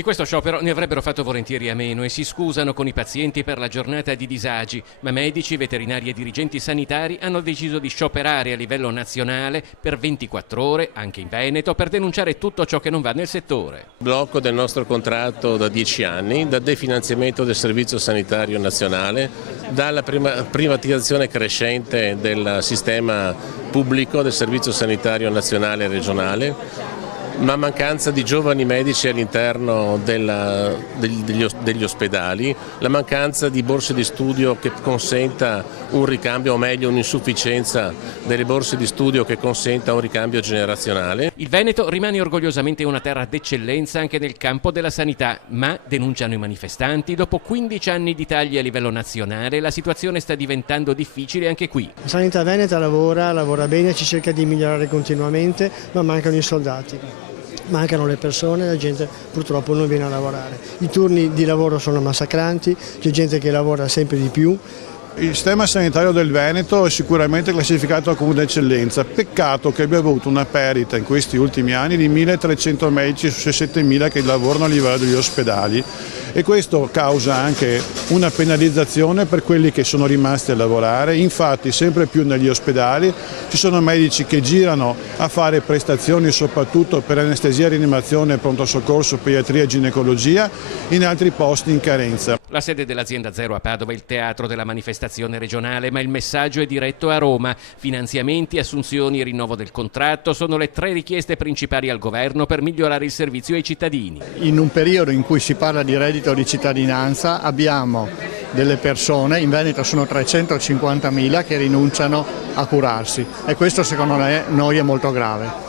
Di questo sciopero ne avrebbero fatto volentieri a meno e si scusano con i pazienti per la giornata di disagi, ma medici, veterinari e dirigenti sanitari hanno deciso di scioperare a livello nazionale per 24 ore, anche in Veneto, per denunciare tutto ciò che non va nel settore. Blocco del nostro contratto da 10 anni, dal definanziamento del Servizio Sanitario Nazionale, dalla privatizzazione crescente del sistema pubblico del Servizio Sanitario Nazionale e regionale, ma mancanza di giovani medici all'interno degli ospedali, la mancanza di borse di studio che consenta un ricambio, o meglio un'insufficienza delle borse di studio che consenta un ricambio generazionale. Il Veneto rimane orgogliosamente una terra d'eccellenza anche nel campo della sanità, ma, denunciano i manifestanti, dopo 15 anni di tagli a livello nazionale la situazione sta diventando difficile anche qui. La sanità veneta lavora bene, ci cerca di migliorare continuamente, ma mancano i soldati. Mancano le persone, la gente purtroppo non viene a lavorare. I turni di lavoro sono massacranti, c'è gente che lavora sempre di più. Il sistema sanitario del Veneto è sicuramente classificato come un'eccellenza, peccato che abbia avuto una perdita in questi ultimi anni di 1.300 medici su 7.000 che lavorano a livello degli ospedali e questo causa anche una penalizzazione per quelli che sono rimasti a lavorare. Infatti sempre più negli ospedali ci sono medici che girano a fare prestazioni soprattutto per anestesia, rianimazione, pronto soccorso, pediatria e ginecologia in altri posti in carenza. La sede dell'azienda Zero a Padova è il teatro della manifestazione regionale, ma il messaggio è diretto a Roma. Finanziamenti, assunzioni e rinnovo del contratto sono le 3 richieste principali al governo per migliorare il servizio ai cittadini. In un periodo in cui si parla di reddito di cittadinanza abbiamo delle persone, in Veneto sono 350.000 che rinunciano a curarsi e questo secondo noi è molto grave.